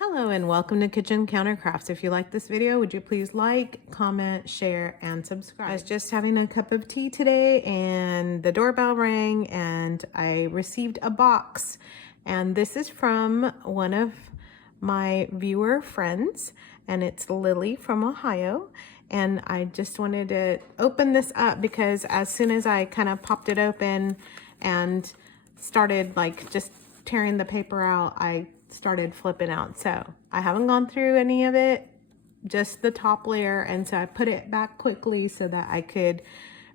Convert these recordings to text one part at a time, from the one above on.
Hello and welcome to Kitchen Counter Crafts. If you like this video, would you please like, comment, share, and subscribe. I was just having a cup of tea today and the doorbell rang and I received a box. And this is from one of my viewer friends, and it's Lily from Ohio. And I just wanted to open this up because as soon as I kind of popped it open and started like just tearing the paper out, I started flipping out. So I haven't gone through any of it, just the top layer. And so I put it back quickly so that I could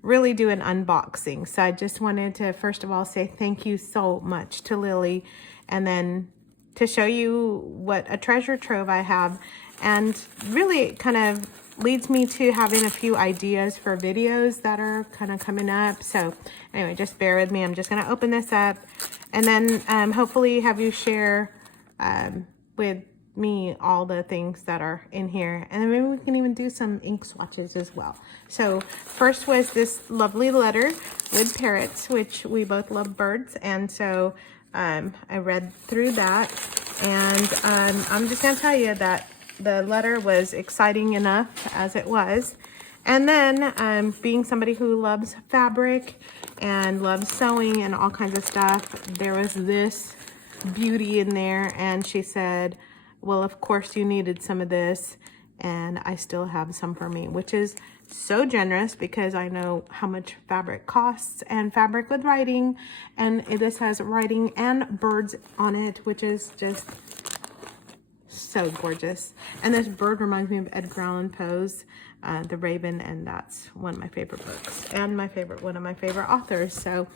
really do an unboxing. So I just wanted to first of all say thank you so much to Lily, and then to show you what a treasure trove I have, and really it kind of leads me to having a few ideas for videos that are kind of coming up. So anyway, just bear with me. I'm just going to open this up and then hopefully have you share with me all the things that are in here, and then maybe we can even do some ink swatches as well. So first was this lovely letter with parrots, which we both love birds, and so I read through that, and I'm just gonna tell you that the letter was exciting enough as it was. And then being somebody who loves fabric and loves sewing and all kinds of stuff, there was this beauty in there, and she said, well, of course you needed some of this, and I still have some for me, which is so generous because I know how much fabric costs, and fabric with writing, and this has writing and birds on it, which is just so gorgeous. And this bird reminds me of Edgar Allan Poe's The Raven, and that's one of my favorite books and one of my favorite authors. So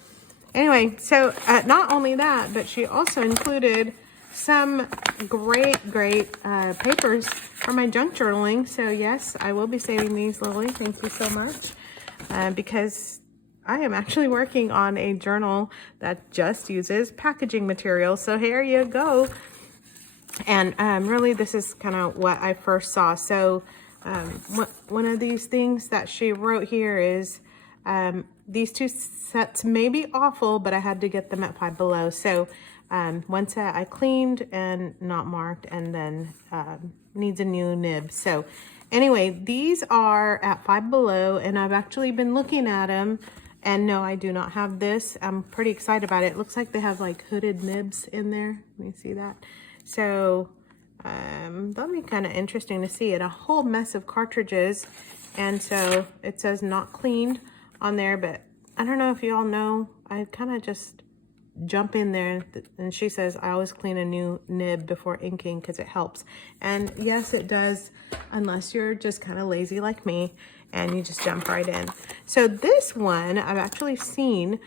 anyway, so not only that, but she also included some great papers for my junk journaling. So yes, I will be saving these, Lily. Thank you so much. Because I am actually working on a journal that just uses packaging material. So here you go. And really, this is kind of what I first saw. So one of these things that she wrote here is, these two sets may be awful, but I had to get them at Five Below. So one set I cleaned and not marked, and then needs a new nib. So anyway, these are at Five Below, and I've actually been looking at them. And no, I do not have this. I'm pretty excited about it. It looks like they have like hooded nibs in there. Let me see that. So that'll be kind of interesting to see it. A whole mess of cartridges, and so it says not cleaned on there, but I don't know if you all know, I kind of just jump in there, and she says I always clean a new nib before inking because it helps. And yes, it does, unless you're just kind of lazy like me and you just jump right in. So this one I've actually seen,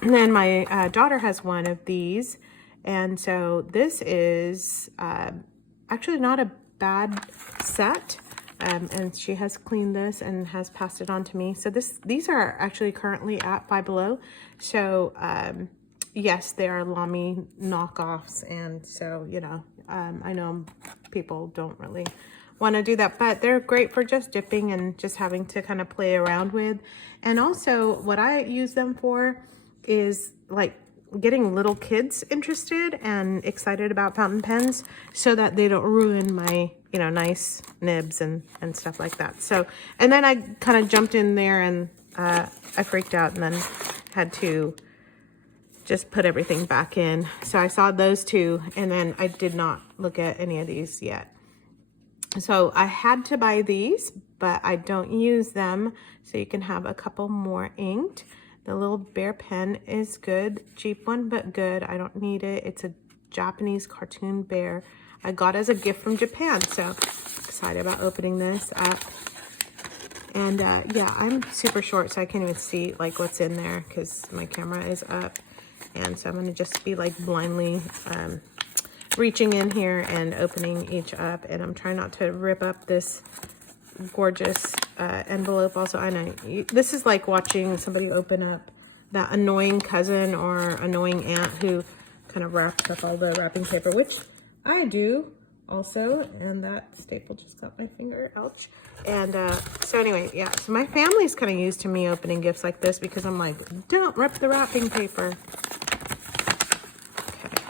and my daughter has one of these. And so this is actually not a bad set, and she has cleaned this and has passed it on to me. So these are actually currently at Five Below. So yes, they are Lamy knockoffs, and so you know, I know people don't really want to do that, but they're great for just dipping and just having to kind of play around with. And also what I use them for is like getting little kids interested and excited about fountain pens so that they don't ruin my, you know, nice nibs and stuff like that. So, and then I kind of jumped in there and I freaked out and then had to just put everything back in. So I saw those two, and then I did not look at any of these yet. So I had to buy these, but I don't use them. So you can have a couple more inked. The little bear pen is good, cheap one, but good. I don't need it. It's a Japanese cartoon bear I got as a gift from Japan. So excited about opening this up. And yeah, I'm super short, so I can't even see like what's in there because my camera is up. And so I'm gonna just be like blindly reaching in here and opening each up. And I'm trying not to rip up this gorgeous envelope. Also, I know this is like watching somebody open up that annoying cousin or annoying aunt who kind of wraps up all the wrapping paper, which I do also. And that staple just got my finger, ouch. And so anyway, yeah, so my family's kind of used to me opening gifts like this because I'm like, don't rip the wrapping paper. Okay.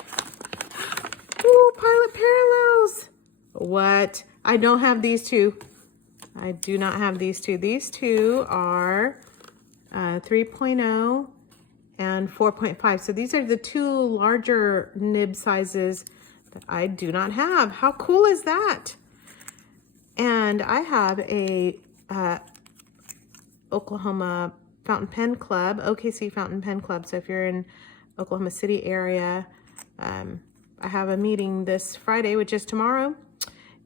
Ooh, Pilot Parallels. What? I don't have these two. I do not have these two. These two are 3.0 and 4.5. So these are the two larger nib sizes that I do not have. How cool is that? And I have a Oklahoma Fountain Pen Club, OKC Fountain Pen Club. So if you're in Oklahoma City area, I have a meeting this Friday, which is tomorrow.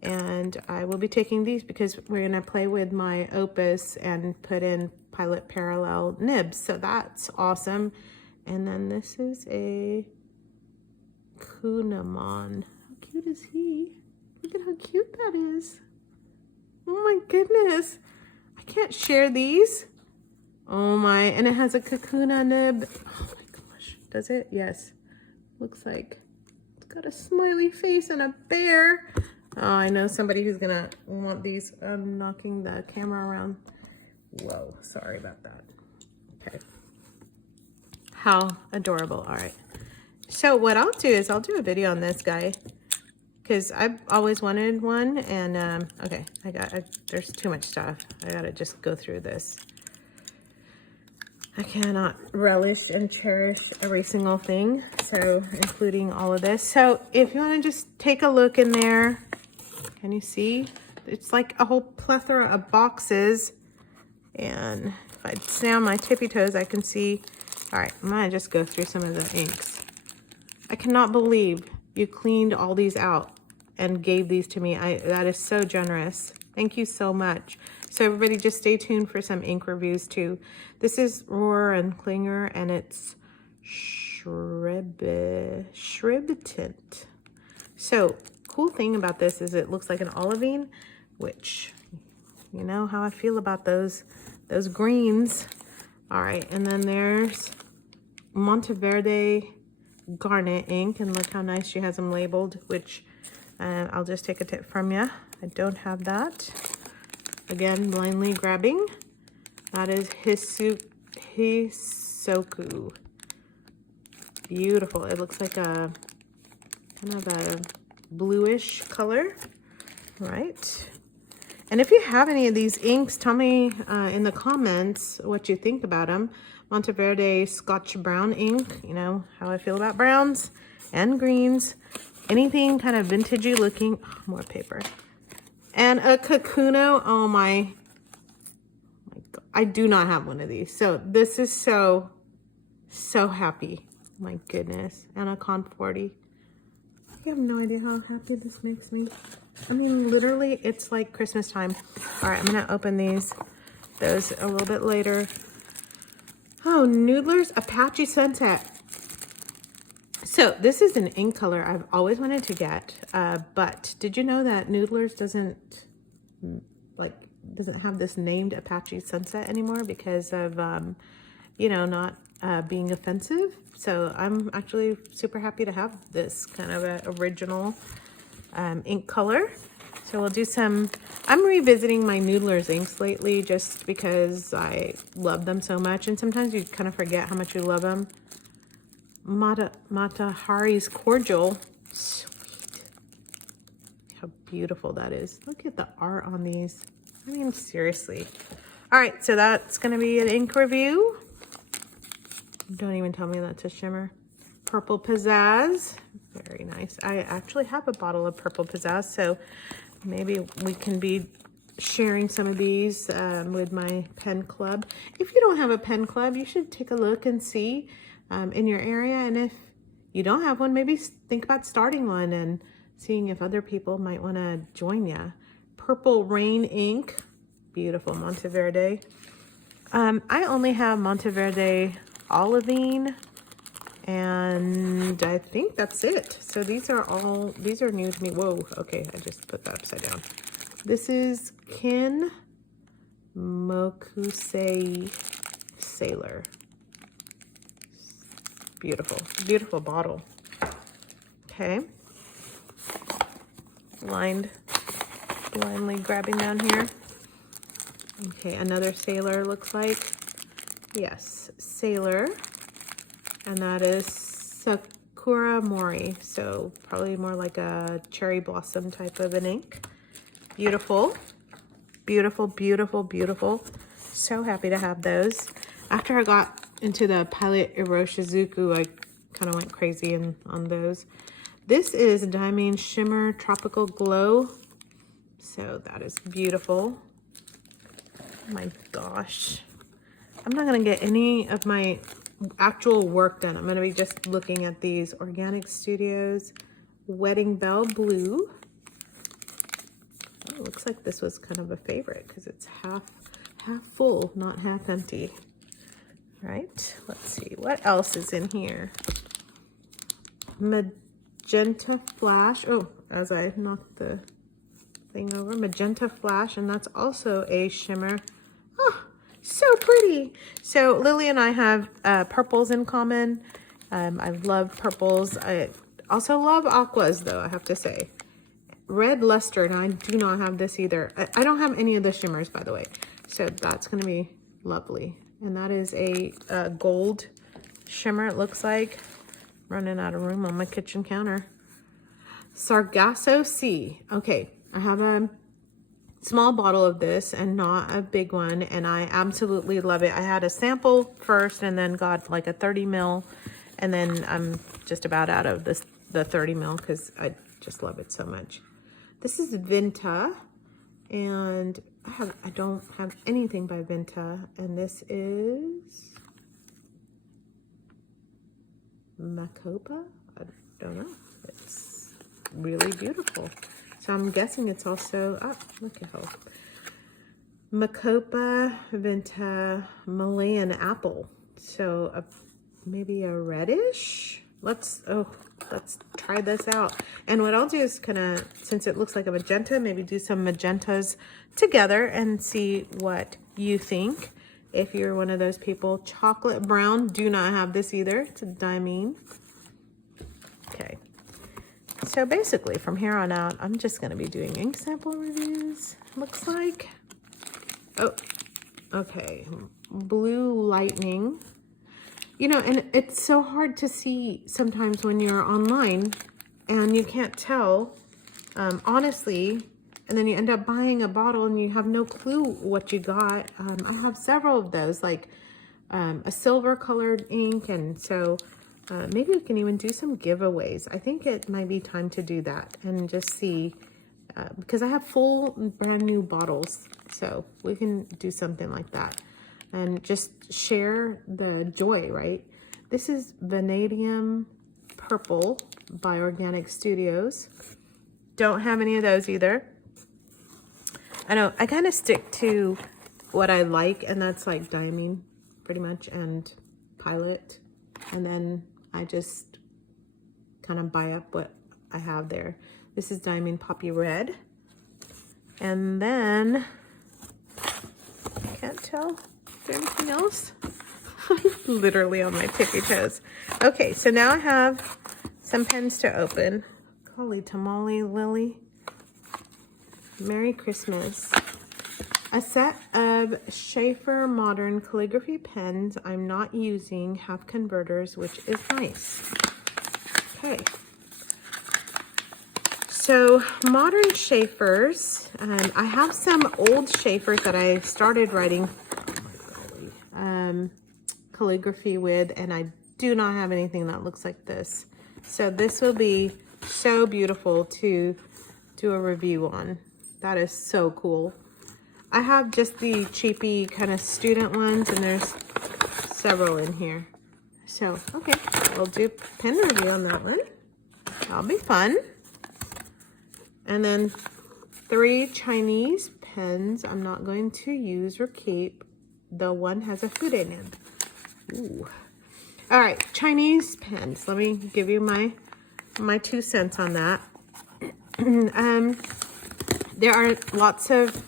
And I will be taking these because we're gonna play with my Opus and put in Pilot Parallel nibs. So that's awesome. And then this is a Kunamon. How cute is he? Look at how cute that is. Oh my goodness. I can't share these. Oh my, and it has a Kakuna nib. Oh my gosh, does it? Yes. Looks like it's got a smiley face and a bear. Oh, I know somebody who's gonna want these. I'm knocking the camera around. Whoa, sorry about that. Okay. How adorable. All right. So what I'll do is I'll do a video on this guy because I've always wanted one. And okay, there's too much stuff. I gotta just go through this. I cannot relish and cherish every single thing, so including all of this. So if you want to just take a look in there, can you see? It's like a whole plethora of boxes. And if I stay on my tippy toes, I can see. All right, I'm gonna just go through some of the inks. I cannot believe you cleaned all these out and gave these to me. That is so generous. Thank you so much. So everybody just stay tuned for some ink reviews too. This is Roar and Klinger, and it's Shrib Tint. So cool thing about this is it looks like an olivine, which you know how I feel about those greens. All right, and then there's Monteverde Garnet ink, and look how nice she has them labeled, which I'll just take a tip from you. I don't have that. Again, blindly grabbing. That is Hisoku. Beautiful. It looks like a kind of a bluish color, right? And if you have any of these inks, tell me in the comments what you think about them. Monteverde Scotch Brown ink, you know how I feel about browns and greens. Anything kind of vintagey looking. Oh, more paper. And a Kakuno. Oh my God. I do not have one of these. So this is so happy. My goodness. And a Con 40. You have no idea how happy this makes me. I mean, literally, it's like Christmas time. All right, I'm going to open those a little bit later. Oh, Noodler's Apache Sunset. So this is an ink color I've always wanted to get, but did you know that Noodler's doesn't have this named Apache Sunset anymore because of, you know, not being offensive? So I'm actually super happy to have this kind of a original ink color. So we'll do some, I'm revisiting my Noodler's inks lately just because I love them so much. And sometimes you kind of forget how much you love them. Matahari's Cordial. Sweet. How beautiful that is. Look at the art on these. I mean, seriously. All right, so that's going to be an ink review. Don't even tell me that's a shimmer. Purple Pizzazz. Very nice. I actually have a bottle of Purple Pizzazz, so maybe we can be sharing some of these with my pen club. If you don't have a pen club, you should take a look and see in your area. And if you don't have one, maybe think about starting one and seeing if other people might want to join you. Purple Rain ink. Beautiful. Monteverde. I only have Monteverde Olivine, and I think that's it. So these are new to me. Whoa, okay, I just put that upside down. This is Kin Mokusei Sailor. Beautiful, beautiful bottle. Okay. Blindly grabbing down here. Okay, another Sailor looks like. Yes, Sailor. And that is Sakura Mori, so probably more like a cherry blossom type of an ink. Beautiful, beautiful, beautiful, beautiful. So happy to have those. After I got into the Pilot Iroshizuku, I kind of went crazy on those. This is Diamine Shimmer Tropical Glow. So that is beautiful. Oh my gosh. I'm not going to get any of my actual work done. I'm going to be just looking at these. Organic Studios Wedding Bell Blue. Oh, looks like this was kind of a favorite because it's half full, not half empty. Right? Let's see. What else is in here? Magenta Flash. Oh, as I knocked the thing over. Magenta Flash, and that's also a shimmer. Oh, so pretty. So Lily and I have purples in common. I love purples. I also love aquas, though, I have to say. Red Luster, and I do not have this either. I don't have any of the shimmers, by the way. So that's going to be lovely. And that is a gold shimmer, it looks like. Running out of room on my kitchen counter. Sargasso Sea. Okay, I have a small bottle of this and not a big one, and I absolutely love it. I had a sample first and then got like a 30 ml, and then I'm just about out of the 30 ml because I just love it so much. This is Vinta, and I don't have anything by Vinta, and this is Macopa. I don't know. It's really beautiful. So I'm guessing it's also, look at how. Macopa Vinta Malayan Apple. So maybe a reddish. Let's try this out. And what I'll do is kind of, since it looks like a magenta, maybe do some magentas together and see what you think. If you're one of those people. Chocolate Brown, do not have this either. It's a Diamine. Okay. So basically, from here on out, I'm just going to be doing ink sample reviews, looks like. Oh, okay. Blue Lightning. You know, and it's so hard to see sometimes when you're online and you can't tell, honestly, and then you end up buying a bottle and you have no clue what you got. I have several of those, like a silver colored ink, and so maybe we can even do some giveaways. I think it might be time to do that and just see, because I have full brand new bottles, so we can do something like that and just share the joy, right? This is Vanadium Purple by Organic Studios. Don't have any of those either. I know I kind of stick to what I like, and that's like Diamine pretty much, and Pilot, and then I just kind of buy up what I have there. This is Diamine Poppy Red, and then I can't tell. Is there anything else? I'm literally on my tippy toes. Okay, so now I have some pens to open. Holy tamale, Lily. Merry Christmas. A set of Schaefer Modern Calligraphy pens I'm not using, have converters, which is nice. Okay. So Modern Schaefers, I have some old Schaefers that I started writing calligraphy with, and I do not have anything that looks like this. So this will be so beautiful to do a review on. That is so cool. I have just the cheapy kind of student ones, and there's several in here. So, okay, we'll do pen review on that one. That'll be fun. And then 3 Chinese pens I'm not going to use or keep. The one has a food in it. Ooh. All right, Chinese pens. Let me give you my 2 cents on that. There are lots of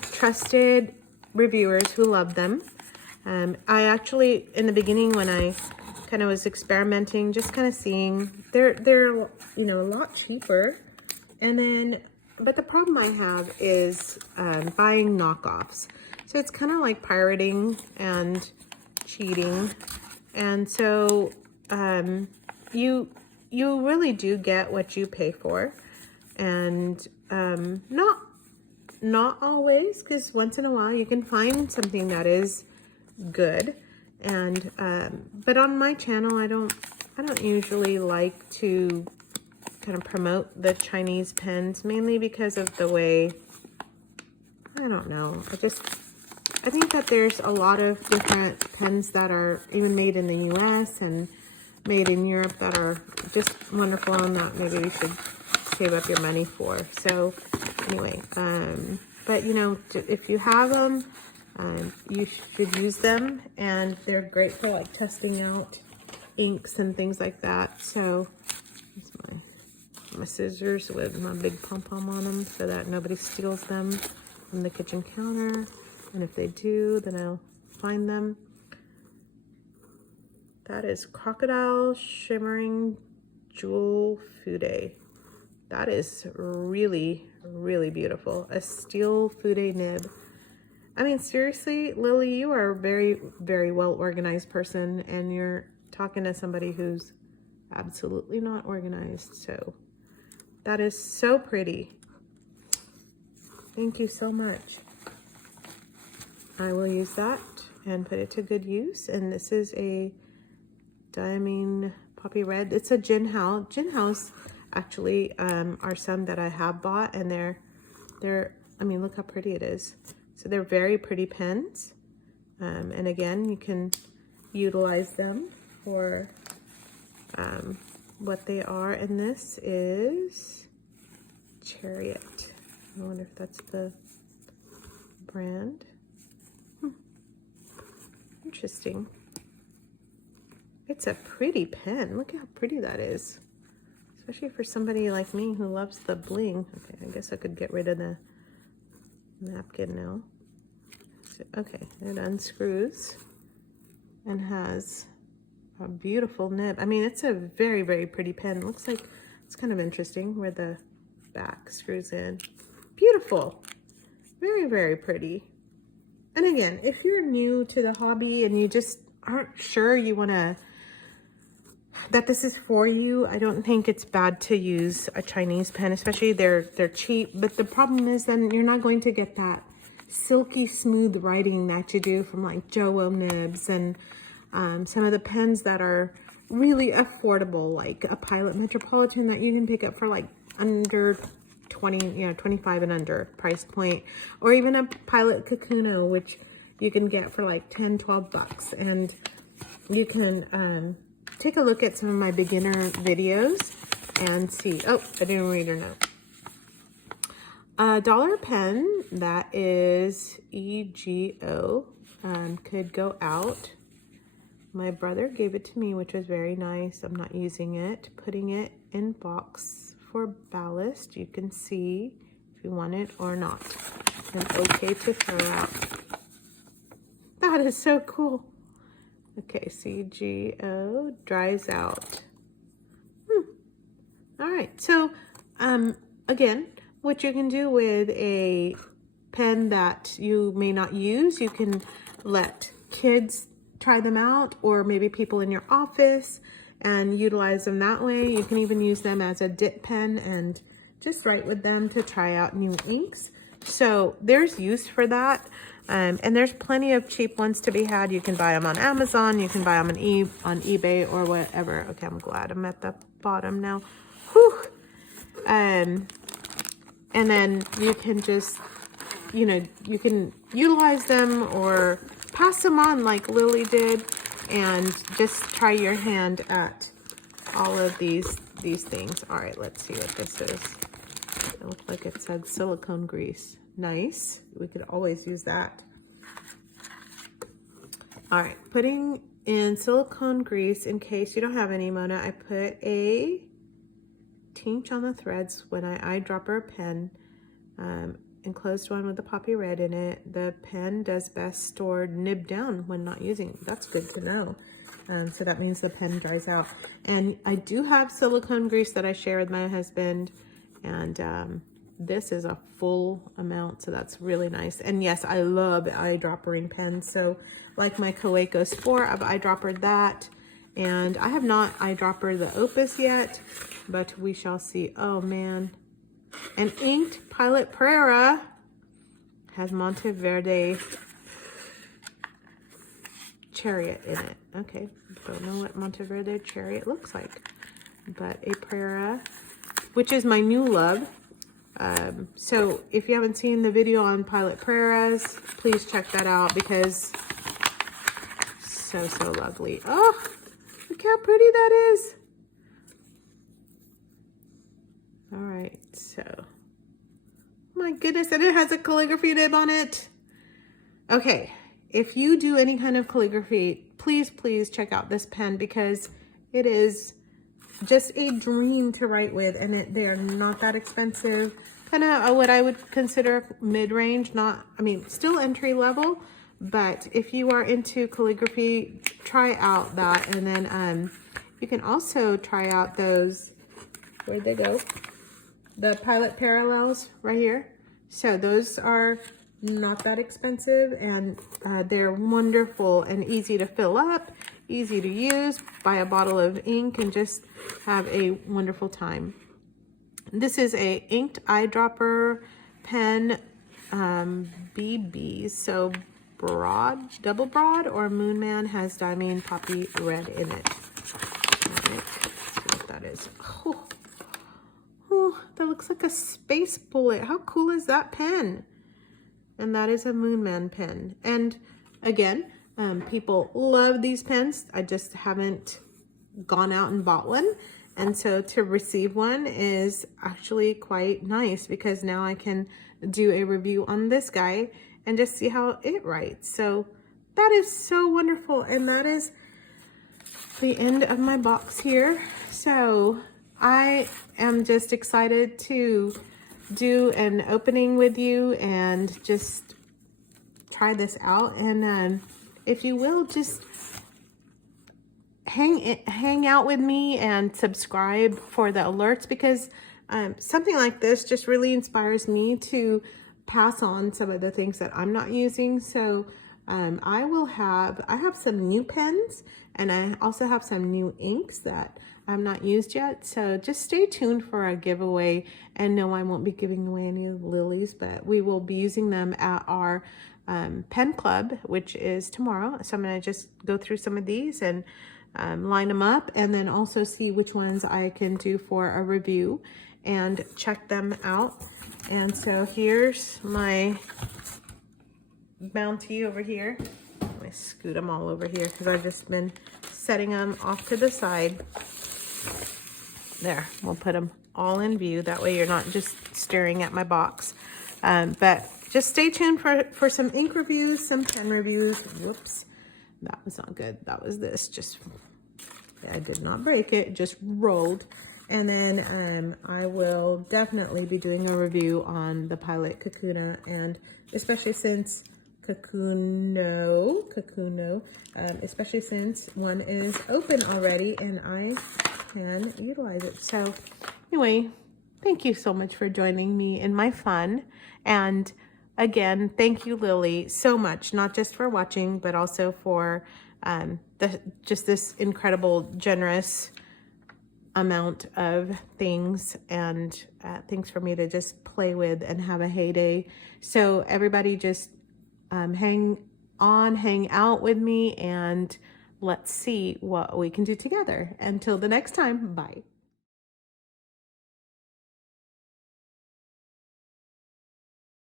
trusted reviewers who love them. I actually, in the beginning, when I kind of was experimenting, just kind of seeing, they're you know, a lot cheaper. And then, but the problem I have is buying knockoffs. So it's kind of like pirating and cheating. And so you you really do get what you pay for. And not always, because once in a while you can find something that is good. And but on my channel, I don't usually like to kind of promote the Chinese pens, mainly because of the way, I don't know, I think that there's a lot of different pens that are even made in the US and made in Europe that are just wonderful, and that maybe we should save up your money for. So anyway, but you know, if you have them, you should use them, and they're great for like testing out inks and things like that. So here's my scissors with my big pom-pom on them so that nobody steals them from the kitchen counter. And if they do, then I'll find them. That is Crocodile Shimmering Jewel Fude. That is really, really beautiful. A steel Fude nib. I mean, seriously, Lily, you are a very, very well organized person, and you're talking to somebody who's absolutely not organized. So that is so pretty. Thank you so much. I will use that and put it to good use. And this is a Diamine Poppy Red. It's a Jin House actually are some that I have bought, and they're I mean, look how pretty it is. So they're very pretty pens, and again, you can utilize them for what they are. And this is Chariot. I wonder if that's the brand. Interesting. It's a pretty pen. Look how pretty that is. Especially for somebody like me who loves the bling. Okay, I guess I could get rid of the napkin now. So, okay, it unscrews and has a beautiful nib. I mean, it's a very, very pretty pen. Looks like it's kind of interesting where the back screws in. Beautiful. Very, very pretty. And again, if you're new to the hobby and you just aren't sure you want to, that this is for you, I don't think it's bad to use a Chinese pen, especially they're cheap. But the problem is then you're not going to get that silky smooth writing that you do from like Jowo nibs and some of the pens that are really affordable, like a Pilot Metropolitan that you can pick up for like under 20, you know, 25 and under price point, or even a Pilot Kakuno, which you can get for like 10, 12 bucks. And you can take a look at some of my beginner videos and see. Oh, I didn't read her note. $1 pen that is EGO could go out. My brother gave it to me, which was very nice. I'm not using it. Putting it in box for ballast. You can see if you want it or not. And okay to throw out. That is so cool. Okay, CGO dries out. All right, so again, what you can do with a pen that you may not use, you can let kids try them out, or maybe people in your office, and utilize them that way. You can even use them as a dip pen and just write with them to try out new inks. So there's use for that. And there's plenty of cheap ones to be had. You can buy them on Amazon. You can buy them on eBay or whatever. Okay, I'm glad I'm at the bottom now. Whew. And then you can just, you know, you can utilize them or pass them on like Lily did, and just try your hand at all of these things. All right, let's see what this is. It looked like it said silicone grease. Nice. We could always use that. All right, putting in silicone grease in case you don't have any, Mona. I put a tinge on the threads when I eyedropper a pen, enclosed one with the poppy red in it. The pen does best stored nib down when not using it. That's good to know. So that means the pen dries out. And I do have silicone grease that I share with my husband, and this is a full amount, so that's really nice. And yes, I love eyedroppering pens. So like my Kaweco Sport, I've eyedroppered that, And I have not eyedropper the Opus yet, but we shall see. Oh man. An inked Pilot Pereira has Monteverde Chariot in it. Okay, don't know what Monteverde Chariot looks like, but a Pereira, which is my new love. So if you haven't seen the video on Pilot Pereiras, please check that out because so lovely. Oh, look how pretty that is. All right, so my goodness, and it has a calligraphy nib on it. Okay, if you do any kind of calligraphy, please check out this pen because it is just a dream to write with, and they are not that expensive. Kind of what I would consider mid-range, not, I mean, still entry level, but if you are into calligraphy, try out that. And then you can also try out those, where'd they go? The Pilot Parallels right here. So those are not that expensive, and they're wonderful and easy to fill up, easy to use. Buy a bottle of ink and just have a wonderful time. This is a inked eyedropper pen, BB. So broad, double broad, or Moon Man has Diamond Poppy Red in it. All right, let's see what that is. Oh, that looks like a space bullet. How cool is that pen? And that is a Moon Man pen. And again, people love these pens. I just haven't gone out and bought one. And so to receive one is actually quite nice because now I can do a review on this guy and just see how it writes. So that is so wonderful. And that is the end of my box here. So I am just excited to do an opening with you and just try this out. And if you will, just hang out with me and subscribe for the alerts, because something like this just really inspires me to pass on some of the things that I'm not using. So I have some new pens, and I also have some new inks that I've not used yet. So just stay tuned for a giveaway. And no, I won't be giving away any of the lilies, but we will be using them at our pen club, which is tomorrow. So I'm going to just go through some of these and line them up, and then also see which ones I can do for a review and check them out. And so here's my bounty over here. Let me scoot them all over here because I've just been setting them off to the side. There, we'll put them all in view. That way you're not just staring at my box. But just stay tuned for some ink reviews, some pen reviews. Whoops, that was not good. That was this. Just, I did not break it, just rolled. And then I will definitely be doing a review on the Pilot Kakuna, and especially since Kakuno, especially since one is open already and I can utilize it. So anyway, thank you so much for joining me in my fun. And again, thank you, Lily, so much, not just for watching, but also for just this incredible, generous amount of things and things for me to just play with and have a heyday. So everybody just hang out with me, and let's see what we can do together. Until the next time, bye.